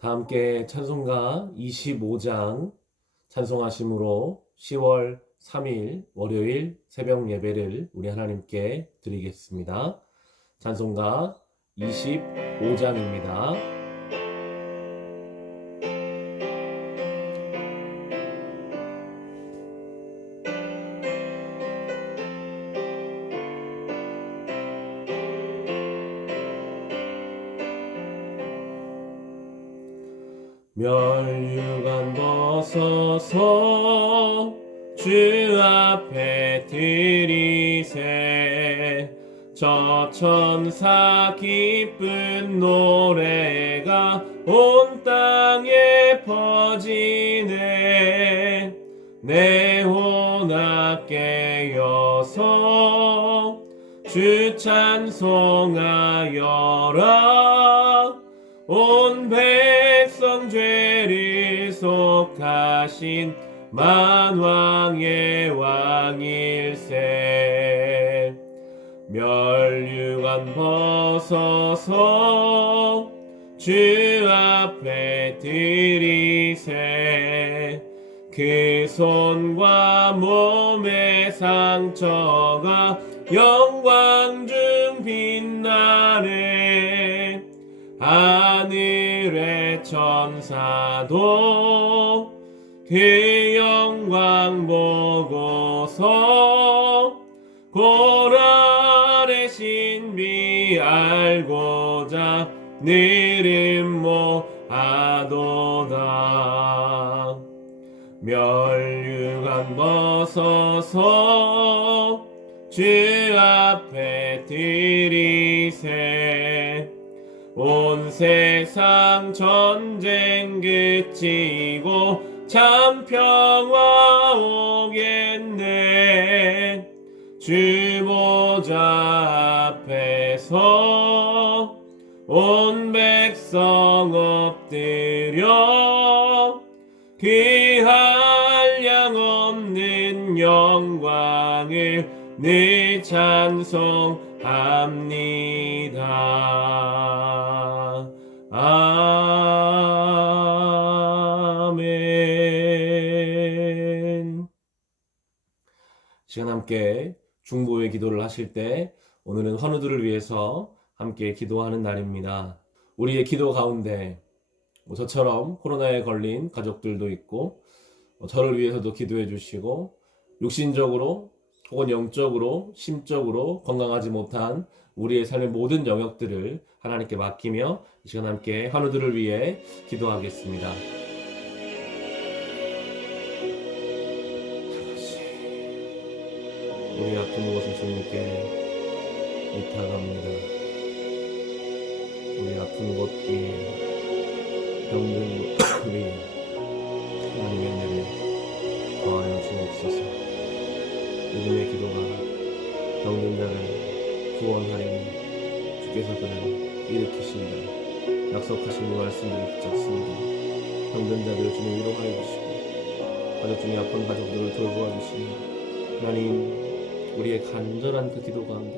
다 함께 찬송가 25장 찬송하심으로 10월 3일 월요일 새벽 예배를 우리 하나님께 드리겠습니다. 찬송가 25장입니다. 멸류관 벗어서 주 앞에 드리세. 저 천사 기쁜 노래가 온 땅에 퍼지네. 내 혼합 깨어서 주 찬송하여라. 온 백성 죄를 속하신 만왕의 왕일세. 멸류관 벗어서 주 앞에 드리세. 그 손과 몸의 상처가 영광 중 빛나네. 하늘의 천사도 그 영광 보고서 고난의 신비 알고자 늘 음모하도다. 멸류관 벗어서 주 앞에 드리세. 온 세상 전쟁 그치고 참 평화 오겠네. 주 보좌 앞에서 온 백성 엎드려 그 한량없는 영광을 늘 찬송합니다. 아멘. 시간 함께 중보의 기도를 하실 때 오늘은 환우들을 위해서 함께 기도하는 날입니다. 우리의 기도 가운데 저처럼 코로나에 걸린 가족들도 있고 저를 위해서도 기도해 주시고 육신적으로 혹은 영적으로 심적으로 건강하지 못한 우리의 삶의 모든 영역들을 하나님께 맡기며 이 시간 함께 환우들을 위해 기도하겠습니다. 우리 아픈 곳을 주님께 의탁합니다. 우리 아픈 곳 위에 병든 곳 위에 하나님의 은혜를 더하여 주옵소서. 믿음의 기도가 병든 자를 구원하리니 주께서 그를 일으키신다. 약속하신 그 말씀들이 붙잡습니다. 병든 자들을 주님 위로하여 주시고 가족 중에 아픈 가족들을 돌보아 주시니 하나님 우리의 간절한 그 기도 가운데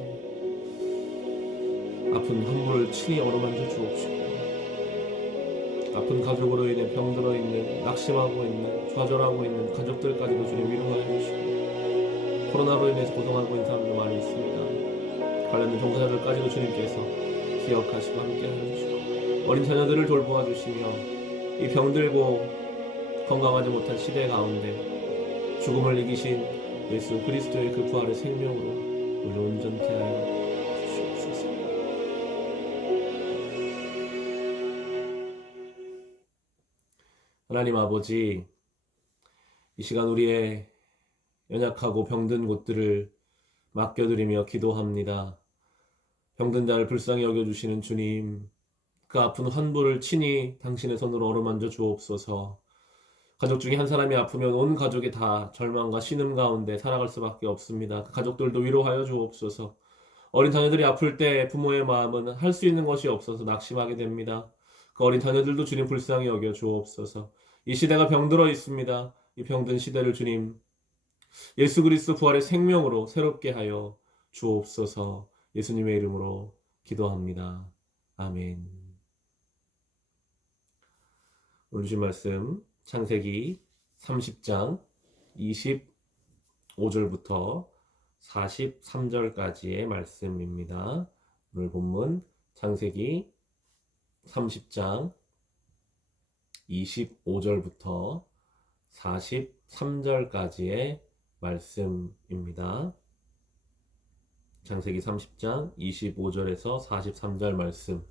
아픈 환부를 친히 어루만져 주옵시고 아픈 가족으로 인해 병들어 있는 낙심하고 있는 좌절하고 있는 가족들까지도 주님 위로하여 주시고 코로나로 인해서 고통하고 있는 사람들 많이 있습니다. 관련된 종사자들까지도 주님께서 기억하시고 함께하여 주시고 어린 자녀들을 돌보아 주시며 이 병들고 건강하지 못한 시대 가운데 죽음을 이기신 예수 그리스도의 그 부활의 생명으로 우리를 온전케 하여 주시옵소서. 하나님 아버지, 이 시간 우리의 연약하고 병든 곳들을 맡겨드리며 기도합니다. 병든 자를 불쌍히 여겨주시는 주님, 그 아픈 환부를 친히 당신의 손으로 어루만져 주옵소서. 가족 중에 한 사람이 아프면 온 가족이 다 절망과 신음 가운데 살아갈 수밖에 없습니다. 그 가족들도 위로하여 주옵소서. 어린 자녀들이 아플 때 부모의 마음은 할 수 있는 것이 없어서 낙심하게 됩니다. 그 어린 자녀들도 주님 불쌍히 여겨 주옵소서. 이 시대가 병들어 있습니다. 이 병든 시대를 주님 예수 그리스도 부활의 생명으로 새롭게 하여 주옵소서. 예수님의 이름으로 기도합니다. 아멘. 오늘 주신 말씀 창세기 30장 25절부터 43절까지의 말씀입니다. 오늘 본문 창세기 30장 25절부터 43절까지의 말씀입니다. 창세기 30장 25절에서 43절 말씀.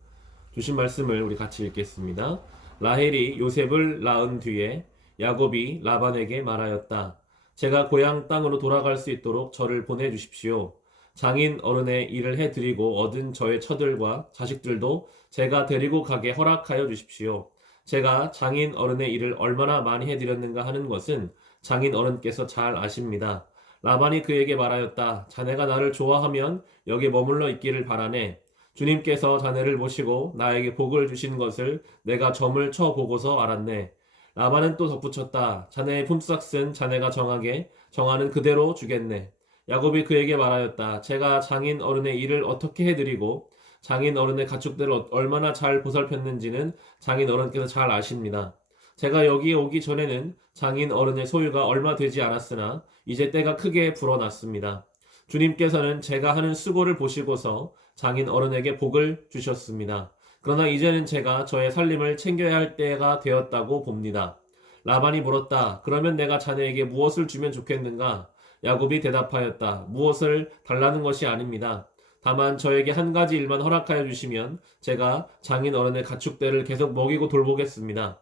주신 말씀을 우리 같이 읽겠습니다. 라헬이 요셉을 낳은 뒤에 야곱이 라반에게 말하였다. 제가 고향 땅으로 돌아갈 수 있도록 저를 보내주십시오. 장인 어른의 일을 해드리고 얻은 저의 처들과 자식들도 제가 데리고 가게 허락하여 주십시오. 제가 장인 어른의 일을 얼마나 많이 해드렸는가 하는 것은 장인 어른께서 잘 아십니다. 라반이 그에게 말하였다. 자네가 나를 좋아하면 여기 머물러 있기를 바라네. 주님께서 자네를 모시고 나에게 복을 주신 것을 내가 점을 쳐 보고서 알았네. 라반은 또 덧붙였다. 자네의 품삯은 자네가 정하는 그대로 주겠네. 야곱이 그에게 말하였다. 제가 장인 어른의 일을 어떻게 해드리고 장인 어른의 가축들을 얼마나 잘 보살폈는지는 장인 어른께서 잘 아십니다. 제가 여기에 오기 전에는 장인 어른의 소유가 얼마 되지 않았으나 이제 때가 크게 불어났습니다. 주님께서는 제가 하는 수고를 보시고서 장인 어른에게 복을 주셨습니다. 그러나 이제는 제가 저의 살림을 챙겨야 할 때가 되었다고 봅니다. 라반이 물었다. 그러면 내가 자네에게 무엇을 주면 좋겠는가? 야곱이 대답하였다. 무엇을 달라는 것이 아닙니다. 다만 저에게 한 가지 일만 허락하여 주시면 제가 장인 어른의 가축대를 계속 먹이고 돌보겠습니다.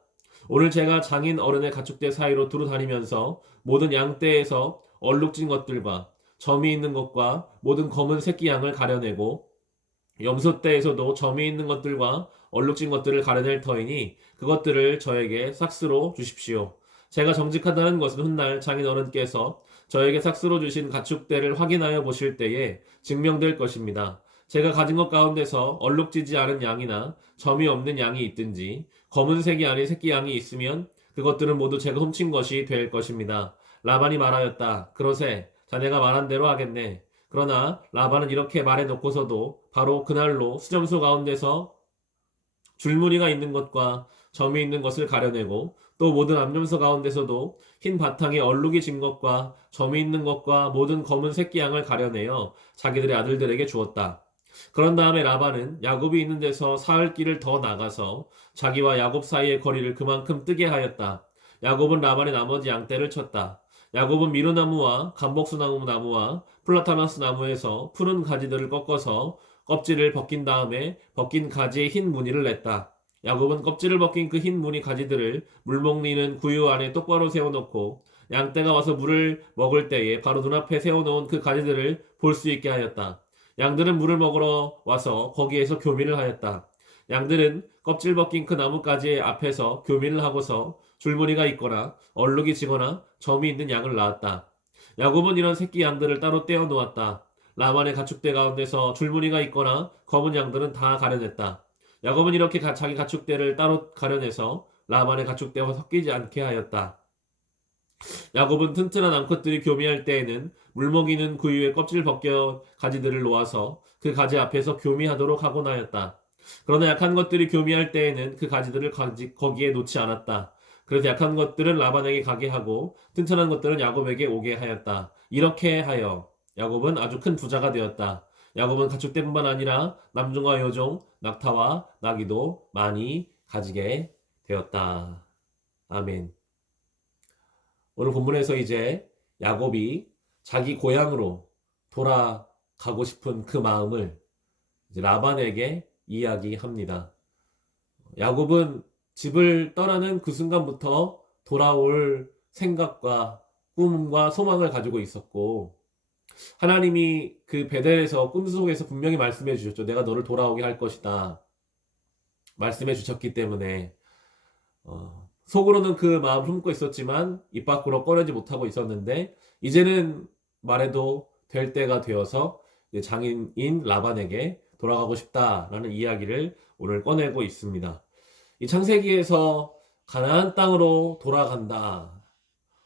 오늘 제가 장인 어른의 가축대 사이로 두루 다니면서 모든 양떼에서 얼룩진 것들과 점이 있는 것과 모든 검은 새끼 양을 가려내고 염소떼에서도 점이 있는 것들과 얼룩진 것들을 가려낼 터이니 그것들을 저에게 삭스로 주십시오. 제가 정직하다는 것은 훗날 장인 어른께서 저에게 삭스로 주신 가축대를 확인하여 보실 때에 증명될 것입니다. 제가 가진 것 가운데서 얼룩지지 않은 양이나 점이 없는 양이 있든지 검은색이 아닌 새끼 양이 있으면 그것들은 모두 제가 훔친 것이 될 것입니다. 라반이 말하였다. 그러세 자네가 말한 대로 하겠네. 그러나 라반은 이렇게 말해놓고서도 바로 그날로 수점소 가운데서 줄무늬가 있는 것과 점이 있는 것을 가려내고 또 모든 암염소 가운데서도 흰 바탕에 얼룩이 진 것과 점이 있는 것과 모든 검은 새끼 양을 가려내어 자기들의 아들들에게 주었다. 그런 다음에 라반은 야곱이 있는 데서 사흘 길을 더 나가서 자기와 야곱 사이의 거리를 그만큼 뜨게 하였다. 야곱은 라반의 나머지 양떼를 쳤다. 야곱은 미루나무와 감복수나무 나무와 플라타나스 나무에서 푸른 가지들을 꺾어서 껍질을 벗긴 다음에 벗긴 가지에 흰 무늬를 냈다. 야곱은 껍질을 벗긴 그 흰 무늬 가지들을 물먹이는 구유 안에 똑바로 세워놓고 양떼가 와서 물을 먹을 때에 바로 눈앞에 세워놓은 그 가지들을 볼 수 있게 하였다. 양들은 물을 먹으러 와서 거기에서 교미를 하였다. 양들은 껍질 벗긴 그 나뭇가지 앞에서 교미를 하고서 줄무늬가 있거나 얼룩이 지거나 점이 있는 양을 낳았다. 야곱은 이런 새끼 양들을 따로 떼어 놓았다. 라반의 가축대 가운데서 줄무늬가 있거나 검은 양들은 다 가려냈다. 야곱은 이렇게 자기 가축대를 따로 가려내서 라반의 가축대와 섞이지 않게 하였다. 야곱은 튼튼한 암컷들이 교미할 때에는 물먹이는 구유의 껍질 벗겨 가지들을 놓아서 그 가지 앞에서 교미하도록 하곤 하였다. 그러나 약한 것들이 교미할 때에는 그 가지들을 거기에 놓지 않았다. 그래서 약한 것들은 라반에게 가게 하고 튼튼한 것들은 야곱에게 오게 하였다. 이렇게 하여 야곱은 아주 큰 부자가 되었다. 야곱은 가축대뿐만 아니라 남종과 여종, 낙타와 나귀도 많이 가지게 되었다. 아멘. 오늘 본문에서 이제 야곱이 자기 고향으로 돌아가고 싶은 그 마음을 이제 라반에게 이야기합니다. 야곱은 집을 떠나는 그 순간부터 돌아올 생각과 꿈과 소망을 가지고 있었고 하나님이 그 베델에서 꿈속에서 분명히 말씀해 주셨죠. 내가 너를 돌아오게 할 것이다. 말씀해 주셨기 때문에 속으로는 그 마음을 품고 있었지만 입 밖으로 꺼내지 못하고 있었는데 이제는 말해도 될 때가 되어서 장인인 라반에게 돌아가고 싶다라는 이야기를 오늘 꺼내고 있습니다. 이 창세기에서 가나안 땅으로 돌아간다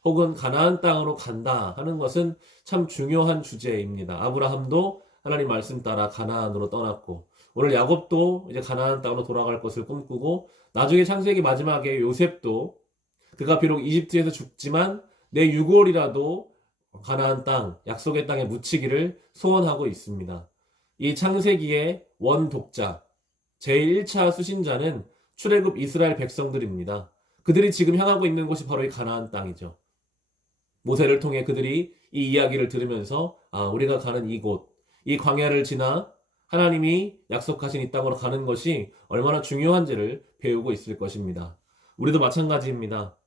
혹은 가나안 땅으로 간다 하는 것은 참 중요한 주제입니다. 아브라함도 하나님 말씀 따라 가나안으로 떠났고 오늘 야곱도 이제 가나안 땅으로 돌아갈 것을 꿈꾸고 나중에 창세기 마지막에 요셉도 그가 비록 이집트에서 죽지만 내 유골이라도 가나안 땅, 약속의 땅에 묻히기를 소원하고 있습니다. 이 창세기의 원독자, 제1차 수신자는 출애굽 이스라엘 백성들입니다. 그들이 지금 향하고 있는 곳이 바로 이 가나안 땅이죠. 모세를 통해 그들이 이 이야기를 들으면서 우리가 가는 이곳, 이 광야를 지나 하나님이 약속하신 이 땅으로 가는 것이 얼마나 중요한지를 배우고 있을 것입니다. 우리도 마찬가지입니다.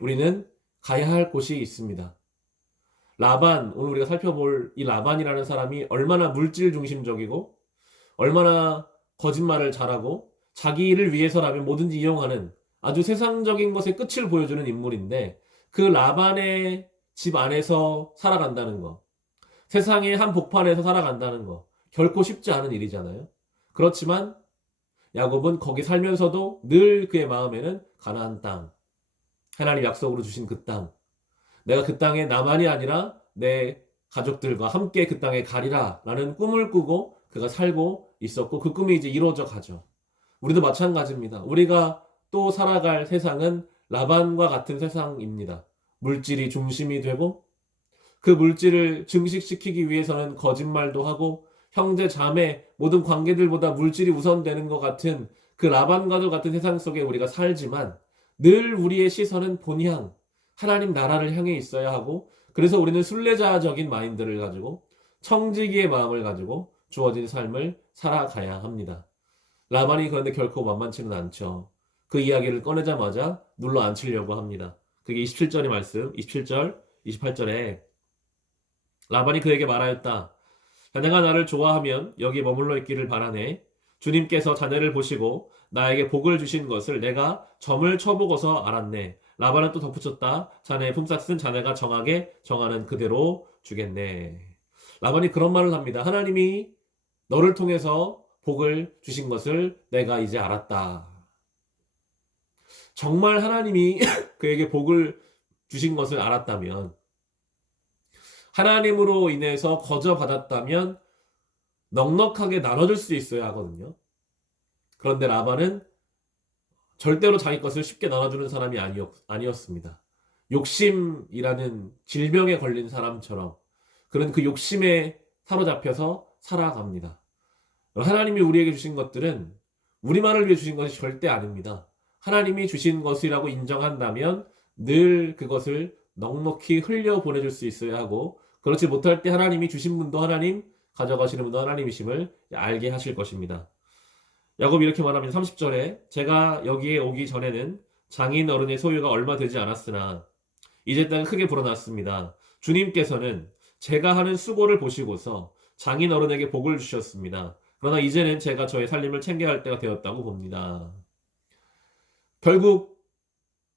우리는 가야 할 곳이 있습니다. 라반, 오늘 우리가 살펴볼 이 라반이라는 사람이 얼마나 물질 중심적이고 얼마나 거짓말을 잘하고 자기를 위해서라면 뭐든지 이용하는 아주 세상적인 것의 끝을 보여주는 인물인데 그 라반의 집 안에서 살아간다는 거, 세상의 한 복판에서 살아간다는 거 결코 쉽지 않은 일이잖아요. 그렇지만 야곱은 거기 살면서도 늘 그의 마음에는 가나안 땅, 하나님 약속으로 주신 그 땅, 내가 그 땅에 나만이 아니라 내 가족들과 함께 그 땅에 가리라 라는 꿈을 꾸고 그가 살고 있었고 그 꿈이 이제 이루어져 가죠. 우리도 마찬가지입니다. 우리가 또 살아갈 세상은 라반과 같은 세상입니다. 물질이 중심이 되고 그 물질을 증식시키기 위해서는 거짓말도 하고 형제 자매 모든 관계들보다 물질이 우선되는 것 같은 그 라반과도 같은 세상 속에 우리가 살지만 늘 우리의 시선은 본향 하나님 나라를 향해 있어야 하고 그래서 우리는 순례자적인 마인드를 가지고 청지기의 마음을 가지고 주어진 삶을 살아가야 합니다. 라반이 그런데 결코 만만치는 않죠. 그 이야기를 꺼내자마자 눌러 앉히려고 합니다. 그게 27절의 말씀, 27절, 28절에 라반이 그에게 말하였다. 자네가 나를 좋아하면 여기 머물러 있기를 바라네. 주님께서 자네를 보시고 나에게 복을 주신 것을 내가 점을 쳐보고서 알았네. 라반은 또 덧붙였다. 자네의 품삯은 자네가 정하게 정하는 그대로 주겠네. 라반이 그런 말을 합니다. 하나님이 너를 통해서 복을 주신 것을 내가 이제 알았다. 정말 하나님이 그에게 복을 주신 것을 알았다면 하나님으로 인해서 거저 받았다면 넉넉하게 나눠줄 수 있어야 하거든요. 그런데 라반은 절대로 자기 것을 쉽게 나눠주는 사람이 아니었습니다. 욕심이라는 질병에 걸린 사람처럼 그런 그 욕심에 사로잡혀서 살아갑니다. 하나님이 우리에게 주신 것들은 우리만을 위해 주신 것이 절대 아닙니다. 하나님이 주신 것이라고 인정한다면 늘 그것을 넉넉히 흘려 보내줄 수 있어야 하고 그렇지 못할 때 하나님이 주신 분도 하나님, 가져가시는 분도 하나님이심을 알게 하실 것입니다. 야곱이 이렇게 말합니다. 30절에 제가 여기에 오기 전에는 장인 어른의 소유가 얼마 되지 않았으나 이제 땅은 크게 불어났습니다. 주님께서는 제가 하는 수고를 보시고서 장인 어른에게 복을 주셨습니다. 그러나 이제는 제가 저의 살림을 챙겨야 할 때가 되었다고 봅니다. 결국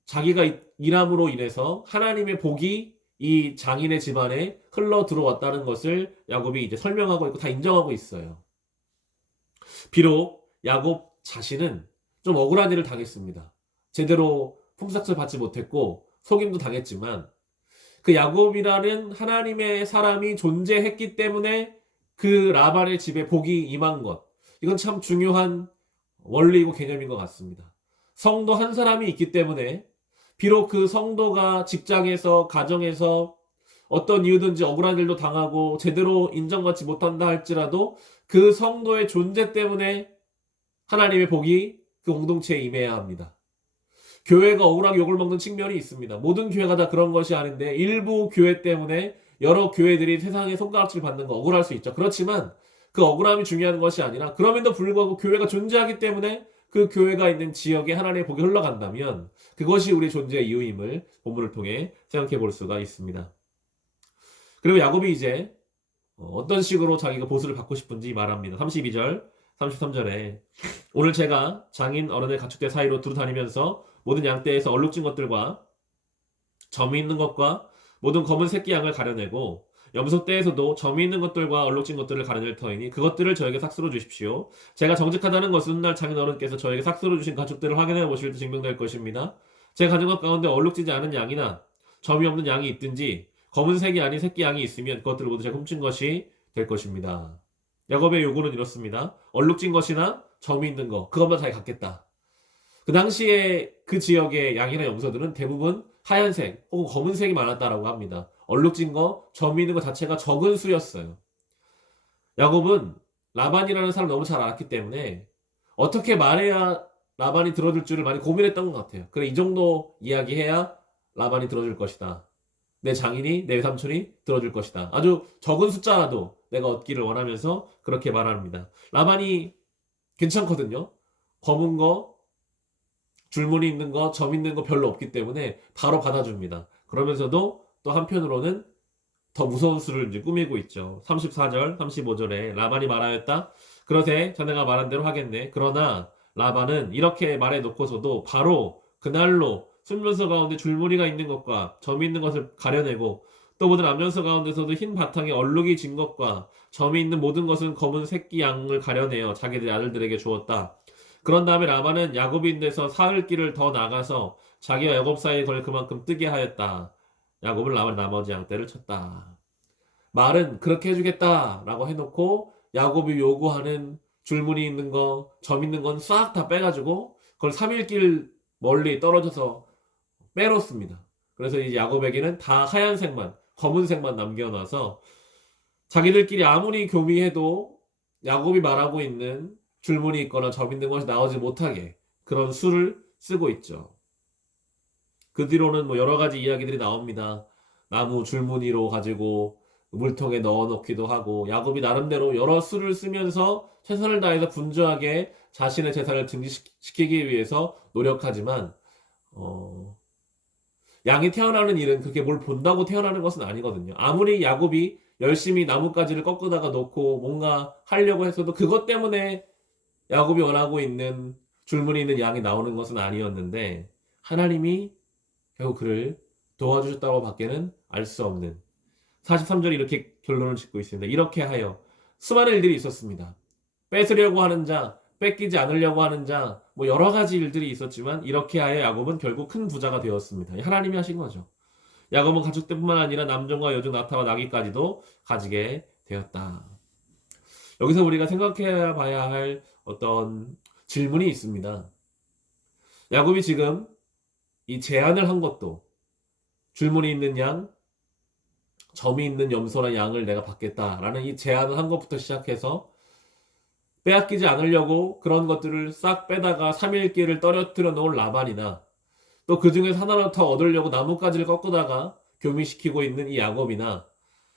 자기가 일함으로 인해서 하나님의 복이 이 장인의 집안에 흘러 들어왔다는 것을 야곱이 이제 설명하고 있고 다 인정하고 있어요. 비록 야곱 자신은 좀 억울한 일을 당했습니다. 제대로 품삯을 받지 못했고 속임도 당했지만 그 야곱이라는 하나님의 사람이 존재했기 때문에 그 라반의 집에 복이 임한 것. 이건 참 중요한 원리이고 개념인 것 같습니다. 성도 한 사람이 있기 때문에 비록 그 성도가 직장에서 가정에서 어떤 이유든지 억울한 일도 당하고 제대로 인정받지 못한다 할지라도 그 성도의 존재 때문에 하나님의 복이 그 공동체에 임해야 합니다. 교회가 억울하게 욕을 먹는 측면이 있습니다. 모든 교회가 다 그런 것이 아닌데 일부 교회 때문에 여러 교회들이 세상에 손가락질 받는 거 억울할 수 있죠. 그렇지만 그 억울함이 중요한 것이 아니라 그럼에도 불구하고 교회가 존재하기 때문에 그 교회가 있는 지역에 하나님의 복이 흘러간다면 그것이 우리 존재의 이유임을 본문을 통해 생각해 볼 수가 있습니다. 그리고 야곱이 이제 어떤 식으로 자기가 보수를 받고 싶은지 말합니다. 32절, 33절에 오늘 제가 장인 어른의 가축대 사이로 두루 다니면서 모든 양떼에서 얼룩진 것들과 점이 있는 것과 모든 검은 새끼 양을 가려내고 염소떼에서도 점이 있는 것들과 얼룩진 것들을 가려낼 터이니 그것들을 저에게 삭스로 주십시오. 제가 정직하다는 것은 훗날 장인 어른께서 저에게 삭스로 주신 가축들을 확인해 보실 때 증명될 것입니다. 제 가정것 가운데 얼룩지지 않은 양이나 점이 없는 양이 있든지 검은색이 아닌 새끼 양이 있으면 그것들을 모두 제가 훔친 것이 될 것입니다. 야곱의 요구는 이렇습니다. 얼룩진 것이나 점이 있는 거, 그것만 자기 갖겠다. 그 당시에 그 지역의 양이나 염소들은 대부분 하얀색 혹은 검은색이 많았다라고 합니다. 얼룩진 거, 점이 있는 것 자체가 적은 수였어요. 야곱은 라반이라는 사람을 너무 잘 알았기 때문에 어떻게 말해야 라반이 들어줄 줄을 많이 고민했던 것 같아요. 그래, 이 정도 이야기해야 라반이 들어줄 것이다. 내 장인이, 내 외삼촌이 들어줄 것이다. 아주 적은 숫자라도 내가 얻기를 원하면서 그렇게 말합니다. 라반이 괜찮거든요. 검은 거, 줄무늬 있는 거, 점 있는 거 별로 없기 때문에 바로 받아줍니다. 그러면서도 또 한편으로는 더 무서운 수를 이제 꾸미고 있죠. 34절, 35절에 라반이 말하였다. 그러세 자네가 말한 대로 하겠네. 그러나 라반은 이렇게 말해놓고서도 바로 그날로 순면서 가운데 줄무늬가 있는 것과 점이 있는 것을 가려내고 또 모든 암면서 가운데서도 흰 바탕에 얼룩이 진 것과 점이 있는 모든 것은 검은 새끼 양을 가려내어 자기들 아들들에게 주었다. 그런 다음에 라반은 야곱인 데서 사흘 길을 더 나가서 자기와 야곱 사이에 걸 그만큼 뜨게 하였다. 야곱은 라반 나머지 양떼를 쳤다. 말은 그렇게 해주겠다라고 해놓고 야곱이 요구하는 줄무늬 있는 거, 점 있는 건 싹 다 빼가지고 그걸 3일 길 멀리 떨어져서 빼놓습니다. 그래서 이제 야곱에게는 다 하얀색만, 검은색만 남겨놔서 자기들끼리 아무리 교미해도 야곱이 말하고 있는 줄무늬 있거나 점 있는 것이 나오지 못하게 그런 수를 쓰고 있죠. 그 뒤로는 뭐 여러 가지 이야기들이 나옵니다. 나무 줄무늬로 가지고 물통에 넣어 놓기도 하고 야곱이 나름대로 여러 수를 쓰면서 최선을 다해서 분주하게 자신의 재산을 증식시키기 위해서 노력하지만 양이 태어나는 일은 그렇게 뭘 본다고 태어나는 것은 아니거든요. 아무리 야곱이 열심히 나뭇가지를 꺾어다가 놓고 뭔가 하려고 했어도 그것 때문에 야곱이 원하고 있는 줄무늬 있는 양이 나오는 것은 아니었는데 하나님이 결국 그를 도와주셨다고 밖에는 알 수 없는 43절이 이렇게 결론을 짓고 있습니다. 이렇게 하여 수많은 일들이 있었습니다. 뺏으려고 하는 자, 뺏기지 않으려고 하는 자, 뭐 여러 가지 일들이 있었지만 이렇게 하여 야곱은 결국 큰 부자가 되었습니다. 하나님이 하신 거죠. 야곱은 가축들뿐만 아니라 남종과 여종, 낙타와 나귀까지도 가지게 되었다. 여기서 우리가 생각해 봐야 할 어떤 질문이 있습니다. 야곱이 지금 이 제안을 한 것도 줄무늬 있는 양, 점이 있는 염소나 양을 내가 받겠다라는 이 제안을 한 것부터 시작해서 빼앗기지 않으려고 그런 것들을 싹 빼다가 3일길을 떨어뜨려 놓은 라반이나 또 그 중에서 하나를 더 얻으려고 나뭇가지를 꺾다가 교미시키고 있는 이 야곱이나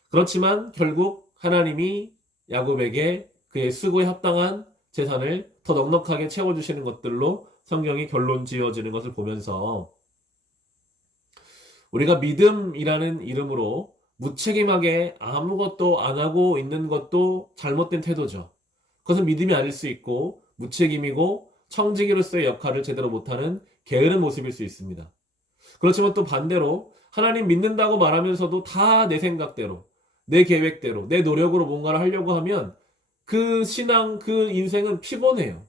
그렇지만 결국 하나님이 야곱에게 그의 수고에 합당한 재산을 더 넉넉하게 채워주시는 것들로 성경이 결론 지어지는 것을 보면서 우리가 믿음이라는 이름으로 무책임하게 아무것도 안 하고 있는 것도 잘못된 태도죠. 그것은 믿음이 아닐 수 있고 무책임이고 청지기로서의 역할을 제대로 못하는 게으른 모습일 수 있습니다. 그렇지만 또 반대로 하나님 믿는다고 말하면서도 다 내 생각대로, 내 계획대로, 내 노력으로 뭔가를 하려고 하면 그 신앙, 그 인생은 피곤해요.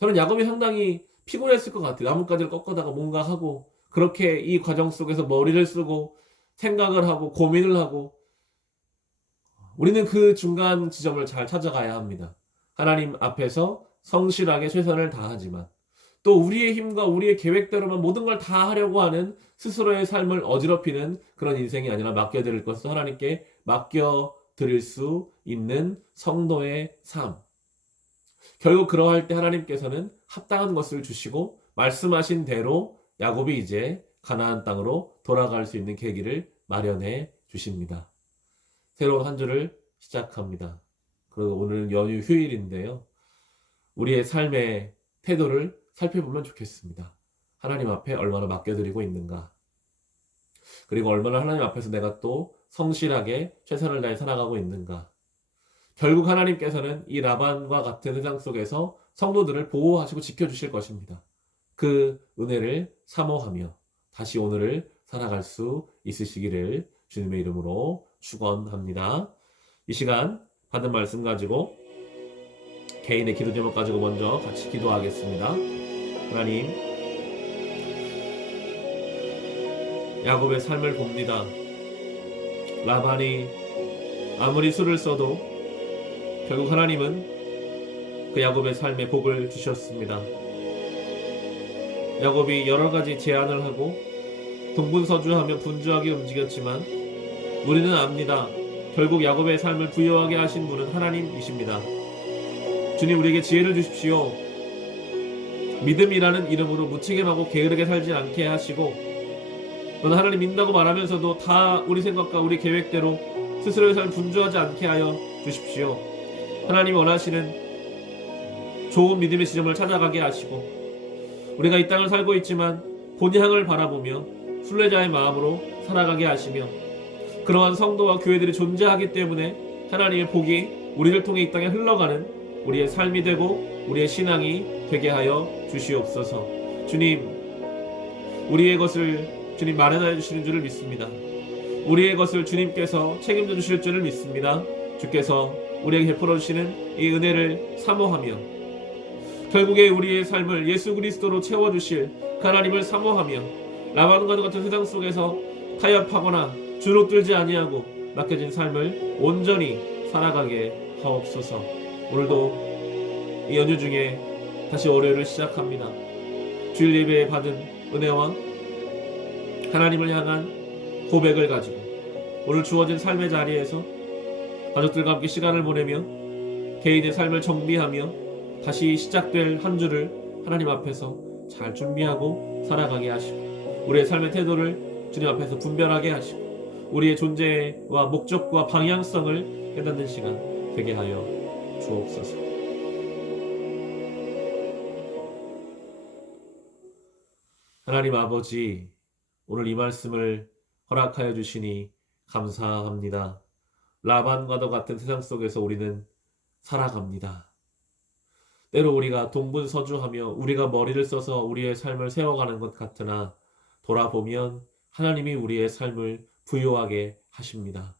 저는 야곱이 상당히 피곤했을 것 같아요. 나뭇가지를 꺾어다가 뭔가 하고 그렇게 이 과정 속에서 머리를 쓰고 생각을 하고 고민을 하고 우리는 그 중간 지점을 잘 찾아가야 합니다. 하나님 앞에서 성실하게 최선을 다하지만 또 우리의 힘과 우리의 계획대로만 모든 걸 다 하려고 하는 스스로의 삶을 어지럽히는 그런 인생이 아니라 맡겨드릴 것을 하나님께 맡겨드릴 수 있는 성도의 삶. 결국 그러할 때 하나님께서는 합당한 것을 주시고 말씀하신 대로 야곱이 이제 가나안 땅으로 돌아갈 수 있는 계기를 마련해 주십니다. 새로운 한 주를 시작합니다. 그리고 오늘은 연휴 휴일인데요. 우리의 삶의 태도를 살펴보면 좋겠습니다. 하나님 앞에 얼마나 맡겨드리고 있는가. 그리고 얼마나 하나님 앞에서 내가 또 성실하게 최선을 다해 살아가고 있는가. 결국 하나님께서는 이 라반과 같은 세상 속에서 성도들을 보호하시고 지켜주실 것입니다. 그 은혜를 사모하며 다시 오늘을 살아갈 수 있으시기를 주님의 이름으로 축원합니다. 이 시간 받은 말씀 가지고 개인의 기도 제목 가지고 먼저 같이 기도하겠습니다. 하나님, 야곱의 삶을 봅니다. 라반이 아무리 수를 써도 결국 하나님은 그 야곱의 삶에 복을 주셨습니다. 야곱이 여러 가지 제안을 하고 동분서주하며 분주하게 움직였지만 우리는 압니다. 결국 야곱의 삶을 부유하게 하신 분은 하나님이십니다. 주님, 우리에게 지혜를 주십시오. 믿음이라는 이름으로 무책임하고 게으르게 살지 않게 하시고, 너는 하나님 믿는다고 말하면서도 다 우리 생각과 우리 계획대로 스스로의 삶을 분주하지 않게 하여 주십시오. 하나님이 원하시는 좋은 믿음의 지점을 찾아가게 하시고, 우리가 이 땅을 살고 있지만 본향을 바라보며 순례자의 마음으로 살아가게 하시며, 그러한 성도와 교회들이 존재하기 때문에 하나님의 복이 우리를 통해 이 땅에 흘러가는 우리의 삶이 되고 우리의 신앙이 되게 하여 주시옵소서. 주님, 우리의 것을 주님 마련하여 주시는 줄을 믿습니다. 우리의 것을 주님께서 책임져 주실 줄을 믿습니다. 주께서 우리에게 베풀어 주시는 이 은혜를 사모하며, 결국에 우리의 삶을 예수 그리스도로 채워주실 그 하나님을 사모하며, 라반과도 같은 세상 속에서 타협하거나 주눅들지 아니하고 맡겨진 삶을 온전히 살아가게 하옵소서. 오늘도 이 연휴 중에 다시 월요일을 시작합니다. 주일 예배에 받은 은혜와 하나님을 향한 고백을 가지고 오늘 주어진 삶의 자리에서 가족들과 함께 시간을 보내며 개인의 삶을 정비하며 다시 시작될 한 주를 하나님 앞에서 잘 준비하고 살아가게 하시고, 우리의 삶의 태도를 주님 앞에서 분별하게 하시고, 우리의 존재와 목적과 방향성을 깨닫는 시간 되게 하여 주옵소서. 하나님 아버지, 오늘 이 말씀을 허락하여 주시니 감사합니다. 라반과도 같은 세상 속에서 우리는 살아갑니다. 때로 우리가 동분서주하며 우리가 머리를 써서 우리의 삶을 세워가는 것 같으나, 돌아보면 하나님이 우리의 삶을 부유하게 하십니다.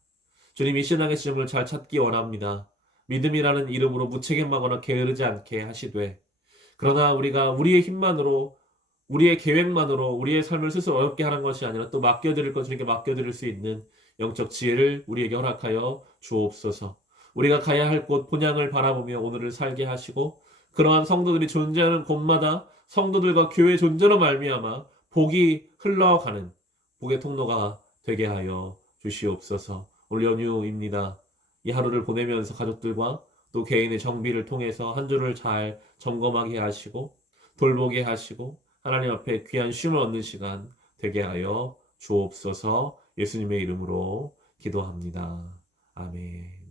주님, 이 신앙의 지점을 잘 찾기 원합니다. 믿음이라는 이름으로 무책임하거나 게으르지 않게 하시되, 그러나 우리가 우리의 힘만으로, 우리의 계획만으로 우리의 삶을 스스로 어렵게 하는 것이 아니라 또 맡겨드릴 것, 주님께 맡겨드릴 수 있는 영적 지혜를 우리에게 허락하여 주옵소서. 우리가 가야 할 곳 본향을 바라보며 오늘을 살게 하시고, 그러한 성도들이 존재하는 곳마다 성도들과 교회 존재로 말미암아 복이 흘러가는 복의 통로가 되게 하여 주시옵소서. 오늘 연휴입니다. 이 하루를 보내면서 가족들과 또 개인의 정비를 통해서 한 주를 잘 점검하게 하시고 돌보게 하시고 하나님 앞에 귀한 쉼을 얻는 시간 되게 하여 주옵소서. 예수님의 이름으로 기도합니다. 아멘.